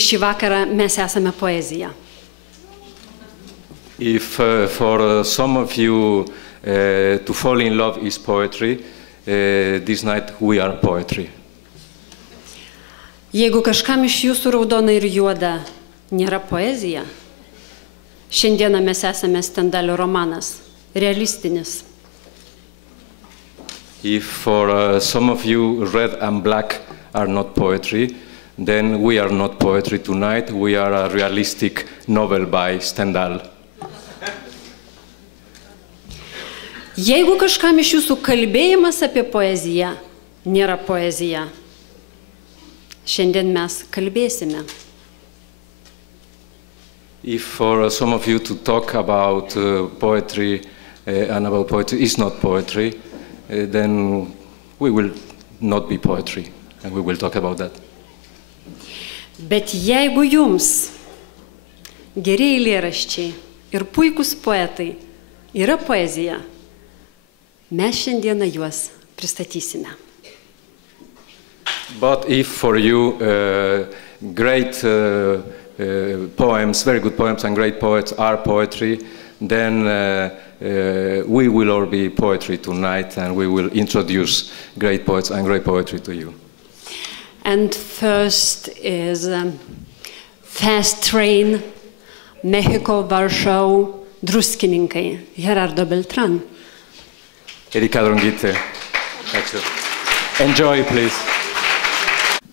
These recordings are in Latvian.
Šį vakarą mes esame poezija. If for some of you to fall in love is poetry, this night we are poetry. Jeigu kažkam iš jūsų raudona ir juoda nėra poezija, šiandieną mes esame Stendalio romanas, realistinis. If for some of you red and black are not poetry, then we are not poetry tonight, we are a realistic novel by Stendhal. Jeigu kažkam iš jūsų kalbėjimas apie poeziją nėra poezija, šiandien mes kalbėsime. If for some of you to talk about poetry and about poetry is not poetry, then we will not be poetry, and we will talk about that. Bet jeigu jums geri eilėraščiai ir puikūs poetai yra poezija, mes šiandieną juos pristatysime. But if for you great poems, very good poems and great poets are poetry, then we will all be poetry tonight, and we will introduce great poets and great poetry to you. And first is Fast Train, Mexico, Warsaw, Druskininkai, Gerardo Beltrán. Erika Drongite. Enjoy, please.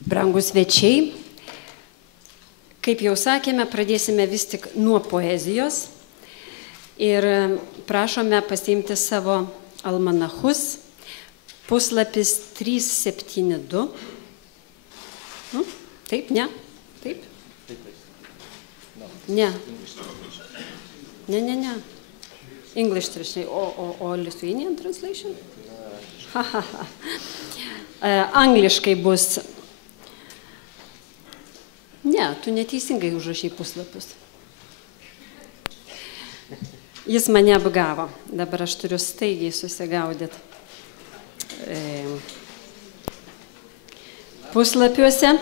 Brangus svečiai, kaip jau sakėme, pradėsime vis tik nuo poezijos ir prašome pasiimti savo almanachus, puslapis 372. Taip, ne? Taip? Ne. Ne. English translation, o Lithuanian translation? Angliškai bus. Ne, tu neteisingai užrašai puslapius. Jis mane apgavo. Dabar aš turiu staigiai susigaudyti. Puslapiuose.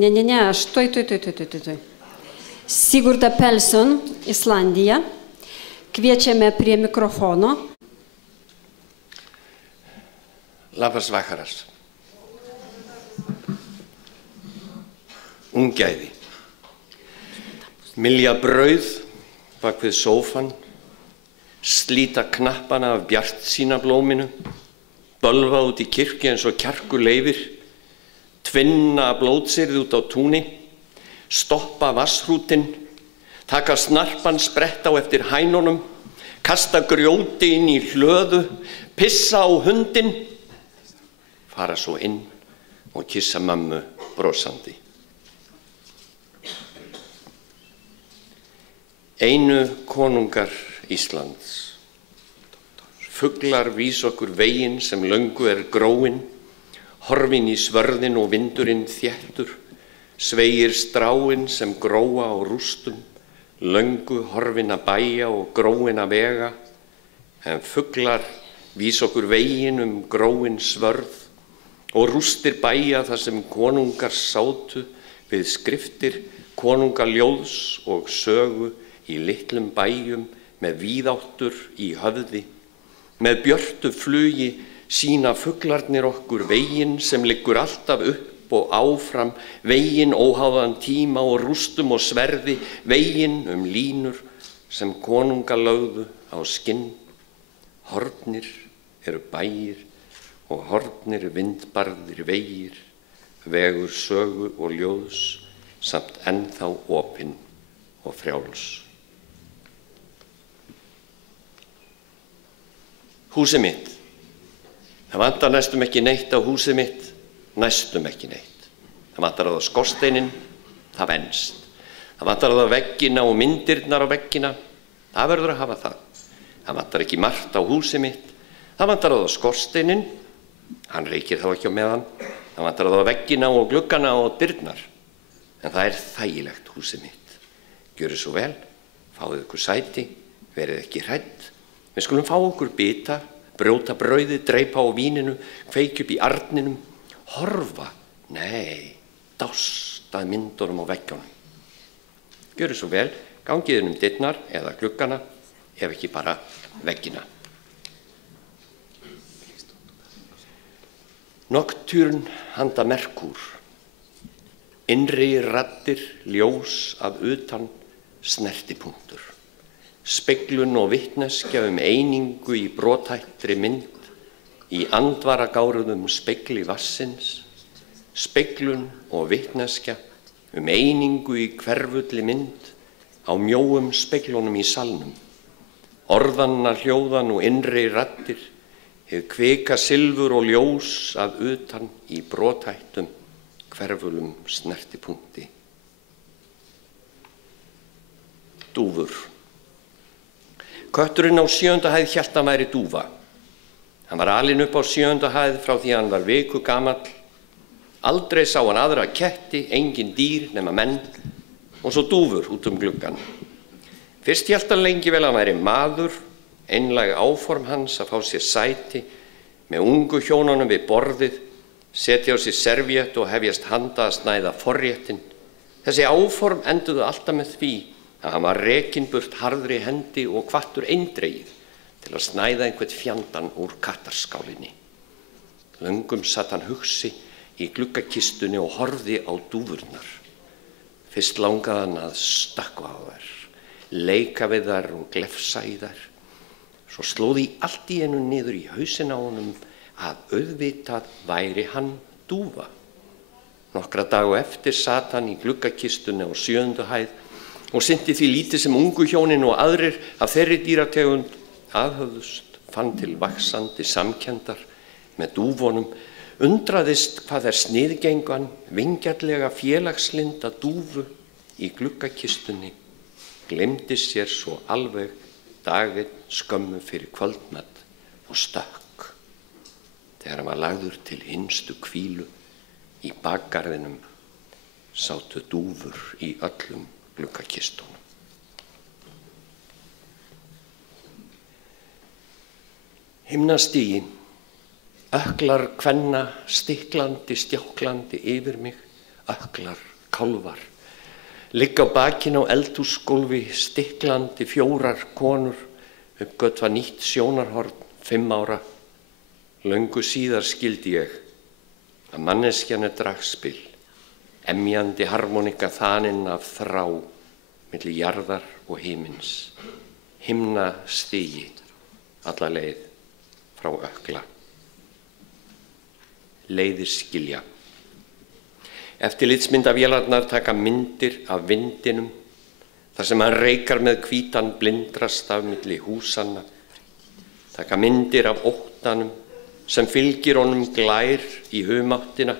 Ne, aš tuoj. Sigurda Pelsson, Islandija. Kviečiame prie mikrofono. Labas vakaras. Ungæði. Mylja brauð bak við sófan, slíta knappana af bjartsýna blóminu, bölva út í kirkju eins og kjarkur leifir, tvinna blótsyrð út á túni, stoppa vasshrútin, taka snarpan sprett á eftir hænunum, kasta grjóti inn í hlöðu, pissa á hundinn, fara svo inn og kissa mömmu brosandi. Einu konungar Íslands. Fuglar vís okkur veginn sem löngu gróinn, horfinn í svörðin og vindurinn þéttur, sveigir stráin sem gróa á rústum, löngu horfinna bæja og gróinna vega, en fuglar vís okkur veginn gróin svörð og rústir bæja þar sem konungar sátu við skriftir konungaljóðs og sögu í litlum bæjum með víðáttur í höfði. Með björtu flugi sína fuglarnir okkur veginn sem liggur alltaf upp og áfram, veginn óháðan tíma og rústum og sverði, veginn línur sem konunga lögðu á skinn. Horfnir eru bæir og horfnir vindbarðir vegir, vegur sögu og ljóðs, samt ennþá opinn og frjáls. Húsið mitt. Það vantar næstum ekki neitt á húsið mitt, næstum ekki neitt. Það vantar á það skorsteininn, það venst. Það vantar á það veggina og myndirnar á veggina, það verður að hafa það. Það vantar ekki margt á húsið mitt, það vantar á það skorsteininn, hann reykir þá ekki á meðan. Það vantar á það veggina og gluggana og dyrnar. En það þægilegt húsið mitt. Gjörið svo vel, fáið ykkur sæti, verið ekki hrædd. Við skulum fá okkur bita, brjóta brauðið, dreipa á víninu, kveikja upp í arninum, horfa, nei, dást að myndunum á veggjónum. Gjörðu svo vel, gangið dyrnar eða gluggana, ef ekki bara veggina. Nocturn handa Merkúr. Innri raddir ljós að utan snertipunktur. Speglun og vitneskja einingu í brothættri mynd, í andvaragáruðum spegli vassins, speglun og vitneskja einingu í hverfulli mynd á mjóum speglunum í salnum. Orðanna hljóðan og innri raddir, hið kvika silfur og ljós að utan í brothættum hverfulum snertipunkti. Dúfur. Kötturinn á 7. hæð hélt hann væri dúfa. Hann var alinn upp á 7. hæð frá því hann var viku gamall. Aldrei sá hann aðra ketti, engin dýr nema menn og svo dúfur út gluggann. Fyrst hélt hann lengi vel að hann væri maður, einlæg áform hans að fá sér sæti með ungu hjónunum við borðið, setja á sér servíett og hefjast handa að snæða forréttin. Þessi áform enduðu alltaf með því að hann var rekinn burt harðri hendi og hvattur eindregið til að snæða einhvern fjandann úr kattarskálinni. Löngum satt hann hugsi í gluggakistunni og horfði á dúfurnar. Fyrst langaði hann að stökkva á þær, leika við þær og glefsa í þær. Svo slóði allt í einu niður í hausinn á honum að auðvitað væri hann dúfa. Nokkra daga eftir sat hann í gluggakistunni á 7. hæð og sinnti því lítið sem ungu hjónin og aðrir af þeirri dýrategund aðhöfðust, fann til vaxandi samkenndar með dúfunum, undraðist hvað þær sniðgengan, vingjarnlega félagslynda dúfu í gluggakistunni, gleymdi sér svo alveg daginn skömmu fyrir kvöldmat og stökk. Þegar hann var lagður til hinstu hvílu í bakgarðinum sátu dúfur í öllum gluggakistunum. Himnastigi, ökklar kvenna stiklandi, stjáklandi yfir mig, ökklar kálfar. Ligg á bakinu á eldhúsgólfi stiklandi 4 konur, uppgötva nýtt sjónarhorn 5 ára. Löngu síðar skildi ég að manneskjan dragspil, emjandi harmonika þaninn af þrá milli jarðar og himins, himnastigi alla leið frá ökkla. Leiðir skilja. Eftirlitsmyndavélarnar taka myndir af vindinum, þar sem hann reikar með hvítan blindrast af milli húsanna, taka myndir af óttanum sem fylgir honum glær í humáttina.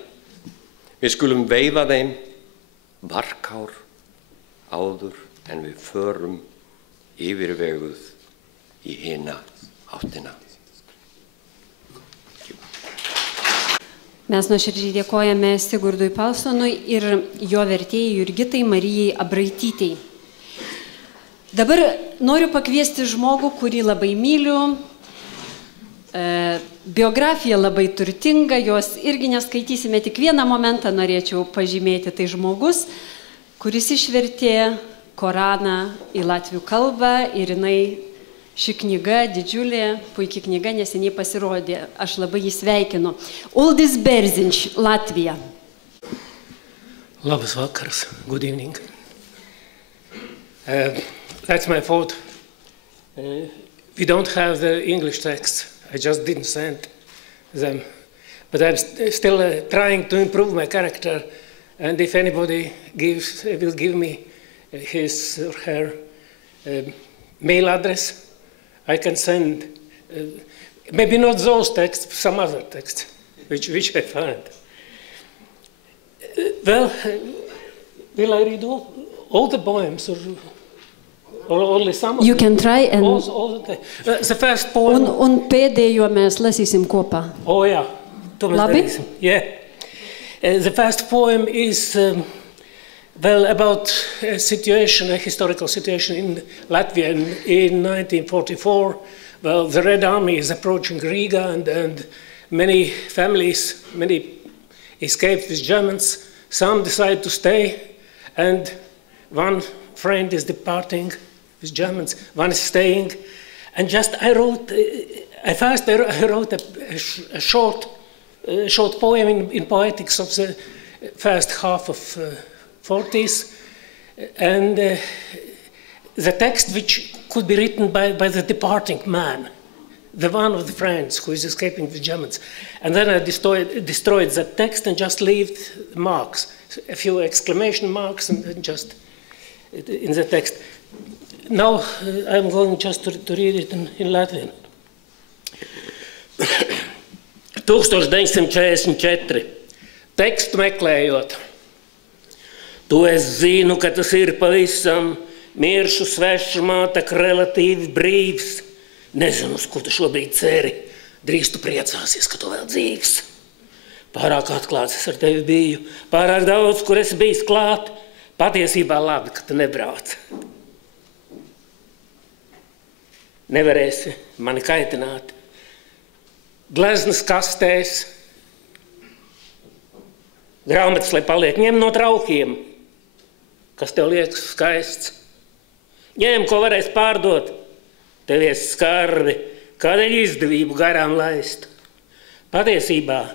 Við skulum veifa þeim varkár áður en við förum yfirveguð í hina áttina. Mes nuoširdžiai dėkojame Sigurdui Palsonui ir jo vertėjai Jurgitai Marijai Abraitytei. Dabar noriu pakviesti žmogų, kurį labai myliu. Biografija labai turtinga, jos irgi neskaitysime, tik vieną momentą norėčiau pažymėti. Tai žmogus, kuris išvertė Koraną į latvių kalbą ir ši knyga, didžiulė, puikiai knyga, neseniai pasirodė. Aš labai jį sveikinu. Uldis Berziņš, Latvija. Labas vakars, good evening. That's my fault. We don't have the English text. I just didn't send them. But I'm still trying to improve my character. And if anybody will give me his or her mail address, I can send, maybe not those texts, some other texts, which I find. Well, will I read all the poems or only some of them? You can try and... The first poem... Un pēdējo mēs lasīsim kopā. Oh, yeah. Labi? Yeah. The first poem is, well, about a situation, a historical situation in Latvia in 1944. Well, the Red Army is approaching Riga and many families, many escaped with Germans, Some decide to stay, and one friend is departing with Germans, one is staying. And just I wrote a short poem in Poetics of the first half of 40s, and the text which could be written by the departing man, the one of the friends who is escaping the Germans. And then I destroyed that text and just left marks, a few exclamation marks, and then just in the text. Now I'm going just to read it in Latvian. 1944. Tekstu meklējot. To es zinu, ka tas ir pavisam miršu svešumā, tak relatīvi brīvs. Nezinu, uz ko tu šobrīd ceri. Drīz tu priecāsies, ka tu vēl dzīvs. Pārāk atklāts es ar tevi biju. Pārāk daudz, kur esi bijis klāt. Patiesībā labi, ka tu nebrauc. Nevarēsi mani kaitināt. Gleznas kastēs. Grāmatas, lai paliek. Ņem no traukiem, kas tev liekas skaists. Ņem, ko varēs pārdot. Tev ies skarbi, kādēļ izdevību garām laist. Patiesībā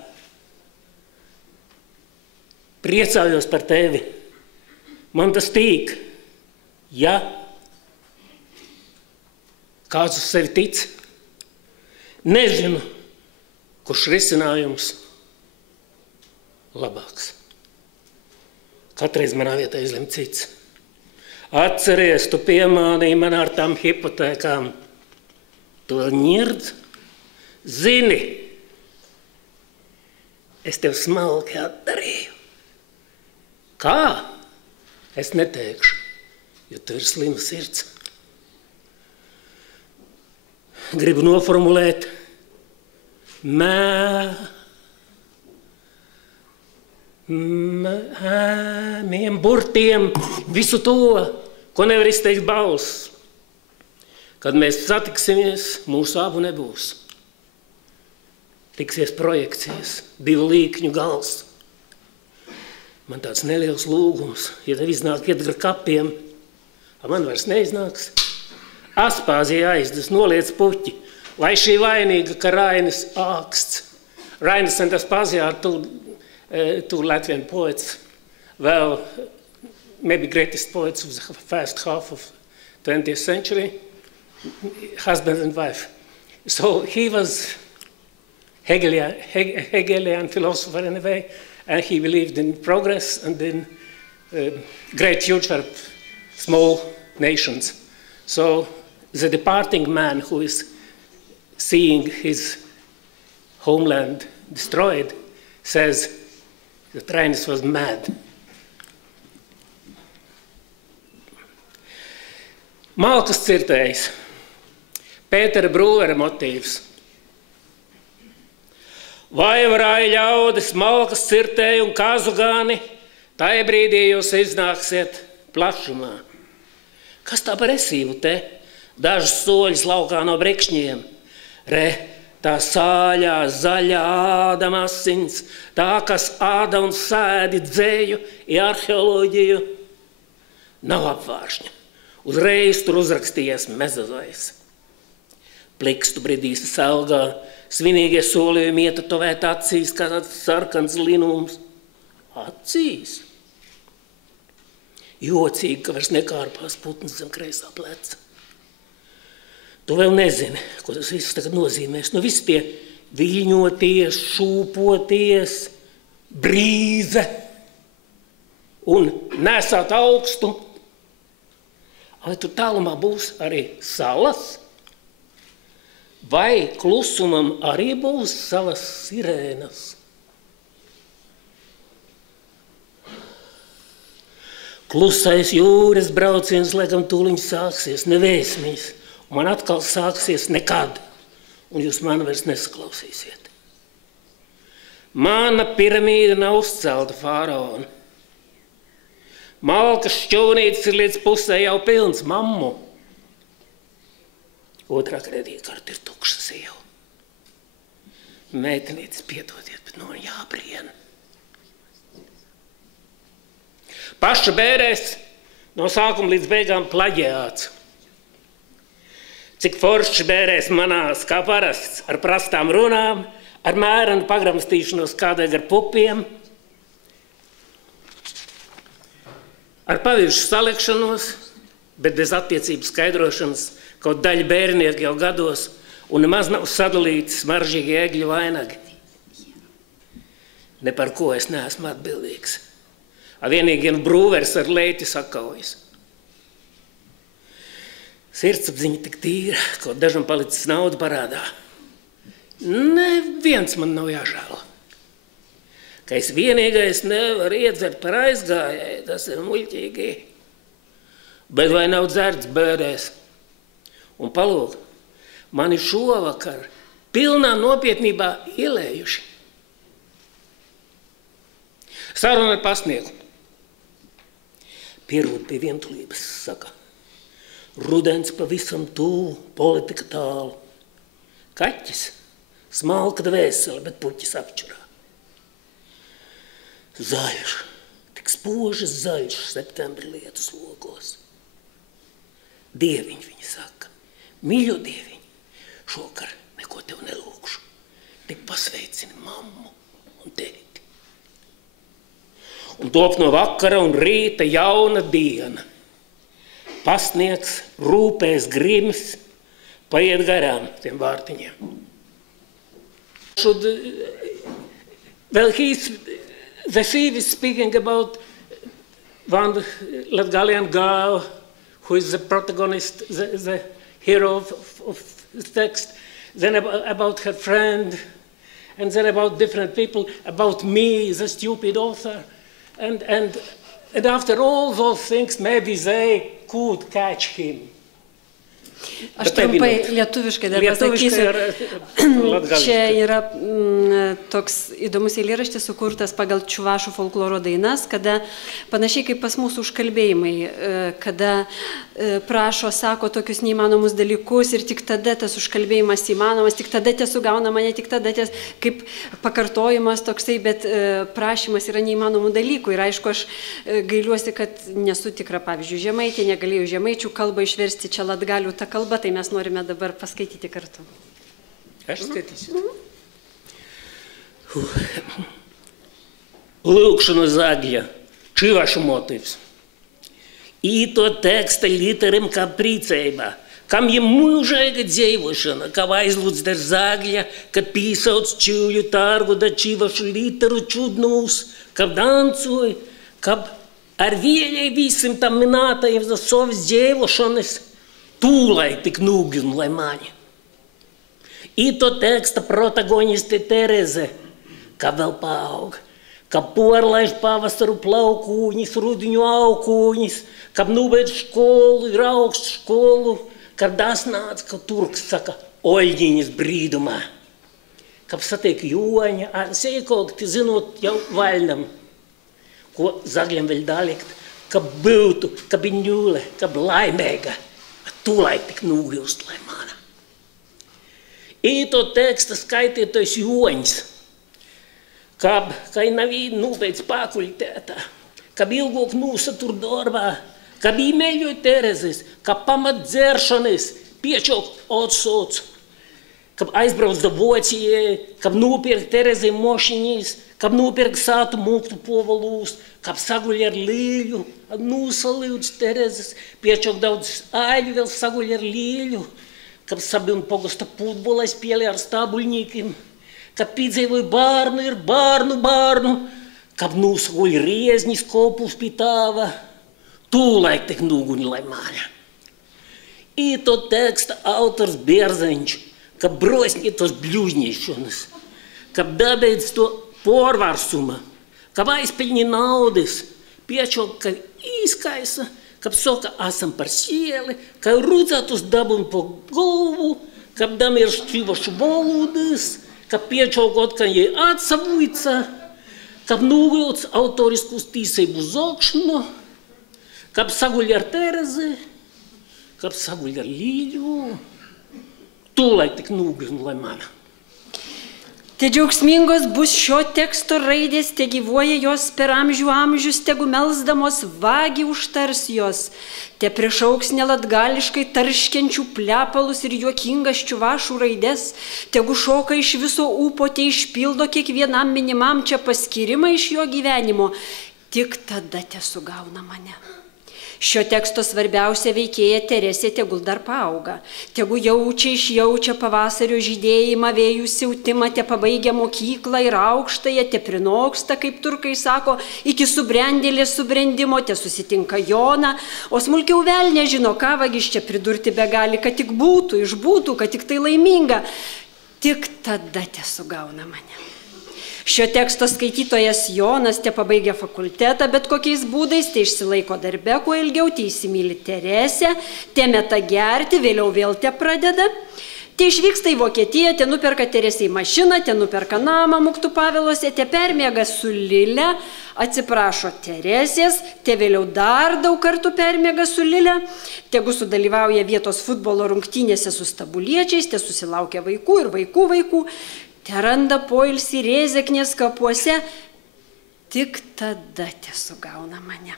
priecājos par tevi. Man tas tīk, ja kāds uz sevi tic. Nezinu, kurš risinājums labāks. Katreiz manā vietā izlem cits. Atceries, tu piemānīji man ar tām hipotēkām. Tu ņird, zini, es tev smalki atdarīju. Kā? Es neteikšu, jo tu ir slima sirds. Gribu noformulēt miem burtiem visu to, ko nevar izteikt balss. Kad mēs satiksimies, mūsu abu nebūs. Tiksies projekcijas, divu līkņu gals. Man tāds neliels lūgums, ja tev iznāk iet gar kapiem, man vairs neiznāks. Aspāzija aizdas, noliec puķi, vai šī vainīga, ka Rainis āksts. Rainis and Aspāzija are two Latvian poets, well, maybe greatest poets of the first half of 20th century, husband and wife. So he was Hegelian philosopher in a way, and he believed in progress and in great future of small nations. So the departing man who is seeing his homeland destroyed says that Rainis was mad. Malkas cirtējs. Pētera Brūvera motīvs. Vai varāja ļaudis, malkas cirtēji un kazugāni, tai brīdī jūs iznāksiet plašumā. Kas tā par esību te? Dažus soļus laukā no brekšņiem. Re, tā sāļā, zaļā ādama asins, tā, kas āda un sēdi dzēju i arheoloģiju, nav apvāršņa. Uzreiz tur uzrakstījies mezozojs. Plikstu bridīs salgā, svinīgie solījumi ietatuvēt acīs, kā tāds sarkans linums. Acīs? Jocīgi, ka vairs nekārpās putns zem kreisā pleca. Tu vēl nezini, ko tas viss tagad nozīmēs. Nu viss tie viļņoties, šūpoties, brīze un nesāt augstu. Vai tur tālumā būs arī salas? Vai klusumam arī būs savas sirēnas? Klusais jūras brauciens, laikam tūliņ sāksies, nevēsmīs. Man atkal sāksies nekad, un jūs mani vairs nesaklausīsiet. Mana piramīda nav uzcelta faraona. Malkas šķūnītis ir līdz pusē jau pilns mammu. Otrā kredītkarta ir tukša sieva. Meitenītis, piedodiet, bet no jābriena. Paša bērēs no sākuma līdz beigām plaģiāts. Cik foršs bērēs manās, kā parasts, ar prastām runām, ar mērenu pagramstīšanos kādēļ ar pupiem, ar paviršu salikšanos, bet bez attiecības skaidrošanas, kaut daļa bērnieku jau gados un nemaz nav sadalīti smaržīgi ēgļu vainagi. Ne par ko es neesmu atbildīgs. Vienīgi brūvers ar leiti sakaujas. Sirdsapziņa tik tīra, kaut dažam palicis naudu parādā. Neviens man nav jāžēlo. Ka es vienīgais nevaru iedzert par aizgājēju, tas ir muļķīgi. Bet vai nav dzerts bērēs? Un palūk, mani šovakar pilnā nopietnībā ielējuši. Saruna ar pasnieku. Pierod pie vientulības, saka. Rudens pavisam tuvu, politika tālu. Kaķis, smalka dvēsele, bet puķis apčurā. Zaļš, tik spožas zaļš septembra lietus logos. Dieviņ, viņa saka, mīļo dieviņ, šokar neko tev nelūkšu, tik pasveicini mammu un tēti. Un top no vakara un rīta jauna diena. Pasniegs, rūpēs, grims, paiet garām tiem vārtiņiem. The thief is speaking about one Latgalian girl who is the protagonist, the hero of the text, then about her friend, and then about different people, about me, the stupid author. And after all those things, maybe they could catch him. Aš trumpai lietuviškai dar pasakysiu. Čia yra toks įdomus eilėraštis sukurtas pagal čiuvašų folkloro dainas, kada panašiai kaip pas mūsų užkalbėjimai, kada prašo, sako tokius neįmanomus dalykus ir tik tada tas užkalbėjimas įmanomas, tik tada sugauna mane, tik tada kaip pakartojimas toksai, bet prašymas yra neįmanomų dalykų. Ir aišku, aš gailiuosi, kad nesu tikra, pavyzdžiui, žemaitė, negalėjau žemaičių kalbą išversti čia latgalių tą kalbą, tai mes norime dabar paskaityti kartu. Aš skaitysiu. Lūkšana Zagļa, čivašu motīvs. Īto teksta literem kā prīceiba, kam jim mūžaiga dzeivošana, kā aizlūdz der Zagļa, kad pīsauc čīvļu tārgu da čivašu literu čudnūs, kad dancoj, kad ar vieļai visim tam minētajiem za savas dzeivošanas, tūlai tik nūgin, lai mani. Īto teksta protagonisti Tereze, kā vēl paauga, kā porlaiž pavasaru plaukūņis, rudiņu aukūņis, kā nūbeidz školu, ir augstu školu, kā dasnāc, kā turks saka, oļģiņas brīdumā. Kā satiek Joņa, seikokti zinot jau vaļnam, ko Zagļam vēl dalikt, kā būtu, kā biņūle, kā laimēga. Tūlai tik nūgilst, lai mana. Īto teksta skaitītais Joņs, kab, kai navī nūbeidz pakuļtētā, kab ilgok nūsatur darbā, kab īmeļoj Terezes, kab pamat dzeršanas, piečok atsoc, kab aizbrauc da Vocijai, kab nūpirk Terezei mošiņīs, kab nūpirk sātu mūktu povalūs, kab saguļ ar līļu, nūsalīdz Terezes, piečok daudz āļu, vēl saguļ ar līļu, kab sabi un pogosta futbolā spēlē ar stābuļņīkiem, kab pīdzēvoja bārnu ir bārnu, kab nūsaguļ rieznis kopus pitāva, tūlaik tik nūguņi lai māja. Īto teksta autors Bērzaņš, kab brosņi tos bļūžņiešanas, kab dabeidz to porvarsuma, kab aizpeļņi naudas, piečok, ka īskaisa, kab soka asam par sieli, ka rūdzātus dabun po golvu, kab dam ir šķivašu volūdas, kab piečokot, ka jai atsavuica, kab nūvilc autoriskus tīseibu zokšanu, kab saguļ ar Terezi, kab saguļ ar Līļu, tūlai tik nūgļu, lai mana. Te džiaugsmingos bus šio teksto raidės, te gyvuoja jos per amžių amžius, tegu melsdamos vagį užtars jos, te prišauks nelatgališkai tarškiančių plepalus ir juokingas čiuvašų raidės, tegu šoka iš viso ūpo, te išpildo kiekvienam minimam čia paskirimą iš jo gyvenimo, tik tada te sugauna mane. Šio teksto svarbiausia veikėja Teresė tegul dar paauga, tegu išjaučia pavasario žydėjimą, vėjų siautimą, te pabaigia mokyklą ir aukštąją, te prinoksta, kaip turkai sako, iki subrendėlės subrendimo, te susitinka Joną, o smulkiau velnė žino, ką vagis čia pridurti begali, kad tik būtų, išbūtų, kad tik tai laiminga, tik tada te sugauna mane. Šio teksto skaitytojas Jonas te pabaigia fakultetą, bet kokiais būdais te išsilaiko darbe, kuo ilgiau te įsimyli Teresę, te meta gerti, vėliau vėl te pradeda. Te išvyksta į Vokietiją, te nuperka Teresei mašiną, te nuperka namą Muktų Paviluose, te permiega su Lile, atsiprašo Teresės, te vėliau dar daug kartų permiega su Lile, tegu sudalyvauja vietos futbolo rungtynėse su stabuliečiais, te susilaukia vaikų ir vaikų. Te randa poilsį Rėzeknės kapuose, tik tada te sugauna mane.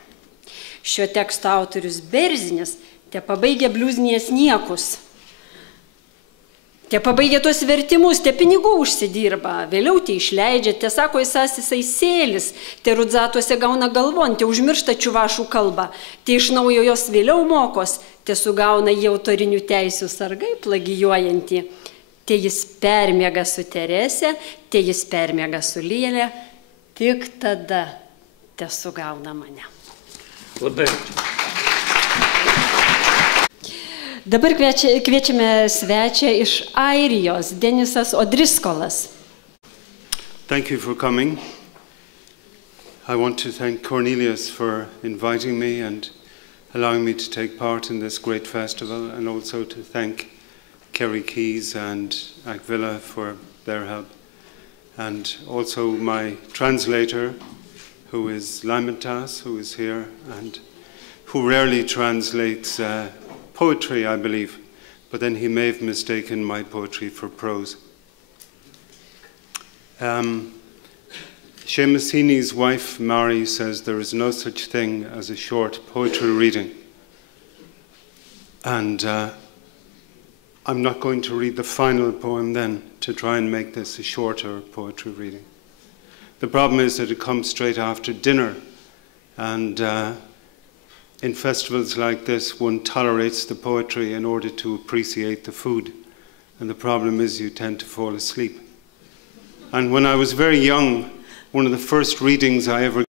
Šio teksto autorius Berzinis te pabaigia bliuznės niekus. Te pabaigia tuos vertimus, te pinigų užsidirba, vėliau te išleidžia, te sako jisai sėlis, te rudzatuose gauna galvon, te užmiršta čiuvašų kalbą, te iš naujo jos vėliau mokos, te sugauna jį autorinių teisių sargai plagijuojantį. Te jis permiega su Teresė, te jis permiega su Lyle, tik tada te sugauna mane. Labai. Dabar kviečiame svečią iš Airijos, Denisas O'Driscollas. Thank you for coming. I want to thank Cornelius for inviting me and allowing me to take part in this great festival, and also to thank Kerry Keys and Agvilla for their help, and also my translator, who is Lamentas, who is here, and who rarely translates poetry, I believe, but then he may have mistaken my poetry for prose. Seamus Heaney's wife, Mary, says there is no such thing as a short poetry reading. And I'm not going to read the final poem then to try and make this a shorter poetry reading. The problem is that it comes straight after dinner, and in festivals like this one tolerates the poetry in order to appreciate the food, and the problem is you tend to fall asleep. And when I was very young, one of the first readings I ever